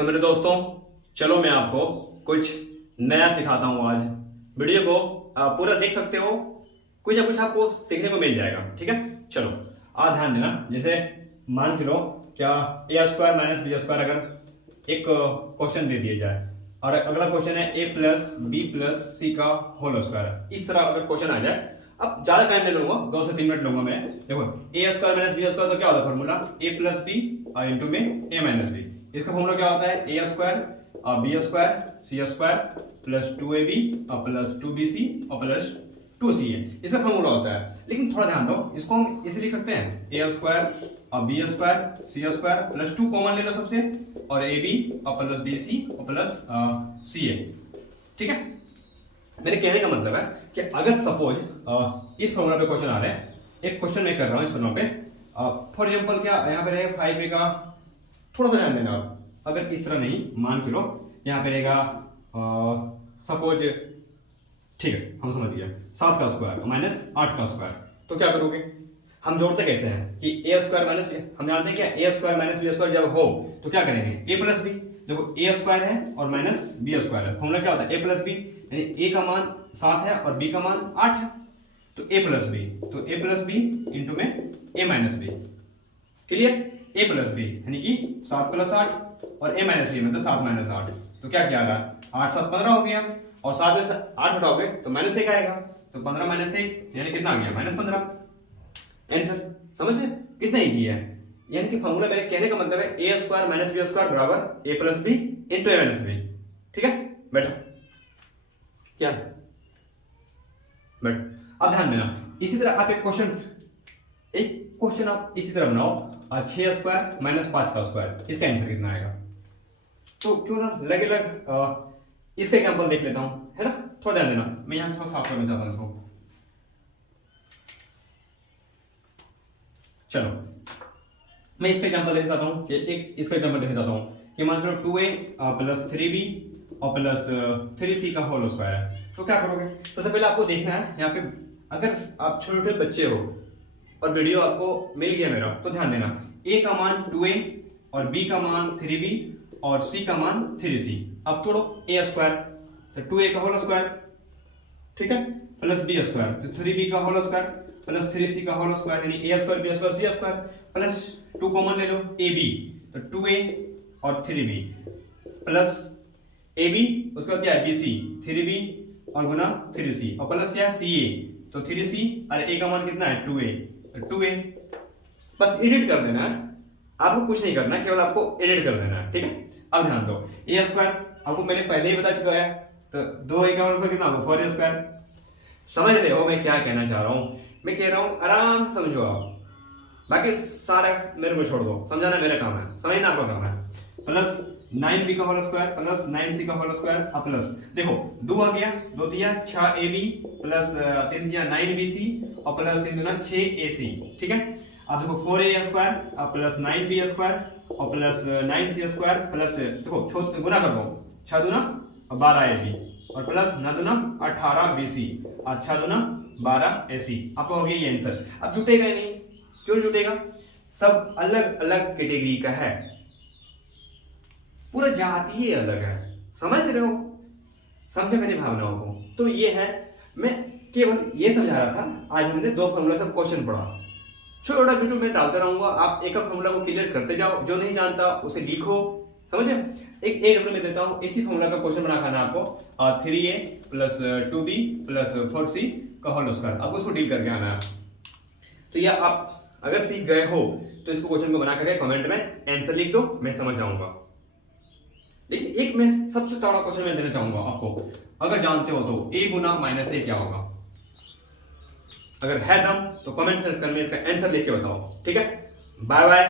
तो मेरे दोस्तों, चलो मैं आपको कुछ नया सिखाता हूं आज। वीडियो को आप पूरा देख सकते हो, कुछ ना कुछ आपको सीखने को मिल जाएगा। ठीक है, चलो आप ध्यान देना। जैसे मान के लो, क्या ए स्क्वायर माइनस बी स्क्वायर अगर एक क्वेश्चन दे दिया जाए और अगला क्वेश्चन है ए प्लस बी प्लस सी का होल स्क्वायर, इस तरह अगर क्वेश्चन आ जाए, अब ज्यादा टाइम ले लूंगा, 2 से 3 मिनट लूंगा मैं। देखो ए स्क्वायर माइनस बी स्क्वायर तो क्या होता है फॉर्मूला, ए प्लस बी और इंटू में ए माइनस बी। इसका फॉर्मूला क्या होता है, ए स्क्वायर और बी स्क्वायर सी स्क्वायर प्लस 2ab और प्लस 2bc और प्लस 2ca, इसका फॉर्मूला होता है। लेकिन थोड़ा ध्यान दो, इसको हम इसे लिख सकते हैं ए स्क्वायर और बी स्क्वायर सी स्क्वायर प्लस 2 कॉमन ले लो सबसे, और ए बी और प्लस बी सी और प्लस सी ए। ठीक है, मेरे कहने का मतलब है कि अगर सपोज इस फॉर्मूला पे क्वेश्चन आ रहे हैं, एक क्वेश्चन मैं कर रहा हूं इस फॉर्मूला पे, फॉर एग्जांपल क्या यहाँ पे रहेगा 5a का, थोड़ा सा ध्यान देना आप, अगर इस तरह नहीं मान चलो, यहाँ पे रहेगा सपोज, ठीक है हम समझ गए, 7 का स्क्वायर माइनस 8 का स्क्वायर, तो क्या करोगे, हम जोड़ते कैसे हैं कि ए स्क्वायर माइनस, हम जानते हैं क्या, ए स्क्वायर माइनस बी स्क्वायर जब हो तो क्या करेंगे, ए प्लस बी। देखो ए स्क्वायर है और माइनस बी स्क्वायर है, फॉर्मूला क्या होता है ए प्लस बी, यानी ए का मान 7 है और बी का मान 8 है, तो ए प्लस बी, तो ए प्लस बी इंटू में ए माइनस बी। क्लियर, ए प्लस बी यानी कि 7 प्लस 8 और ए माइनस बी मतलब 7 माइनस 8, तो क्या क्या आ रहा, 8 7 15 हो गया, और 7 में से 8 हटाओगे तो माइनस 1 आएगा, तो 15 माइनस 1 यानी कितना आ गया, माइनस 15। आंसर समझ रहे, कितना इजी है। यानी कि फॉर्मूला मेरे कहने का मतलब है ए स्क्वायर माइनस बी स्क्वायर बराबर ए प्लस बी इंटू ए माइनस बी। ठीक है बेटा, क्या बेटा अब ध्यान देना। इसी तरह आप एक क्वेश्चन आप इसी तरह बनाओ, 6 स्क्वायर माइनस 5 का स्क्वायर, इसका आंसर कितना आएगा। तो क्यों ना लगे इसका एग्जांपल देख लेता हूं, है ना, थोड़ा ध्यान देना, मैं यहां थोड़ा साफ करना चाहता हूं इसको। चलो मैं इसका एग्जांपल देना चाहता हूं कि इसका एग्जांपल देना चाहता हूं कि मान लो 2a प्लस 3b और प्लस 3c का होल स्क्वायर है, तो क्या करोगे। तो सबसे पहले आपको देखना है यहाँ पे, अगर आप छोटे छोटे बच्चे हो और वीडियो आपको मिल गया मेरा, तो ध्यान देना, a का मान 2a और b का मान 3b और c का मान 3c। अब तोड़ो a स्क्वायर, तो 2a का होल स्क्वायर, ठीक है, प्लस b स्क्वायर, तो 3b का होल स्क्वायर प्लस 3c का होल स्क्वायर, यानी a square b square c square, plus 2 common ले लो ab, तो 2a और 3b प्लस ab, उसके बाद क्या है bc, 3b और गुना 3c और प्लस क्या है ca, तो 3c और a का मान कितना है 2a, तो 2a। बस एडिट कर देना है, आपको कुछ नहीं करना है, केवल आपको एडिट कर देना है। ठीक है, अब ध्यान दो, a स्क्वायर आपको मैंने पहले ही बता चुका है, तो 2a का होल स्क्वायर कितना होगा 4a स्क्वायर। समझ रहे हो मैं क्या कहना चाह रहा हूं, मैं कह रहा हूं आराम से समझो आप, बाकी सारा मेरे को छोड़ दो, समझाना मेरा काम है, समझना आपका काम है। प्लस 9b का होल स्क्वायर प्लस 9c का होल स्क्वायर और प्लस, देखो 2 आ गया, 2 दिया 6ab प्लस 3 दिया 9bc और प्लस 3 दूना 6ac। ठीक है, अब देखो 4a square plus 9b square और प्लस 9c स्क्वायर प्लस, देखो गुना कर दो, 6 दूना 12ab और प्लस 9 दूना 18bc और 6 दूना 12ac। आपको हो गया ये आंसर। अब जुटेगा ही नहीं, क्यों जुटेगा, सब अलग अलग कैटेगरी का है, पूरा जातीय अलग है, समझ रहे हो, समझे मेरी भावनाओं को। तो ये है, मैं केवल ये समझा रहा था। आज हमने 2 फॉर्मूला से क्वेश्चन पढ़ा, छोटा वीडियो मैं डालता रहूंगा, आप एक फॉर्मूला को क्लियर करते जाओ, जो नहीं जानता उसे लिखो, समझे। एक एग्जांपल में देता हूं, इसी फॉर्मूला का क्वेश्चन बना खाना आपको, 3a plus 2b plus 4c का होल स्क्वायर, आपको उसको डील करके आना है। तो ये आप अगर सीख गए हो तो इसको क्वेश्चन को बना करके कमेंट में आंसर लिख दो, मैं समझ जाऊंगा। लेकिन एक मैं सबसे तगड़ा क्वेश्चन मैं देना चाहूंगा आपको, अगर जानते हो तो a गुना माइनस a क्या होगा, अगर है दम तो कमेंट सेक्शन में इसका आंसर लिख के बताओ। ठीक है, बाय बाय।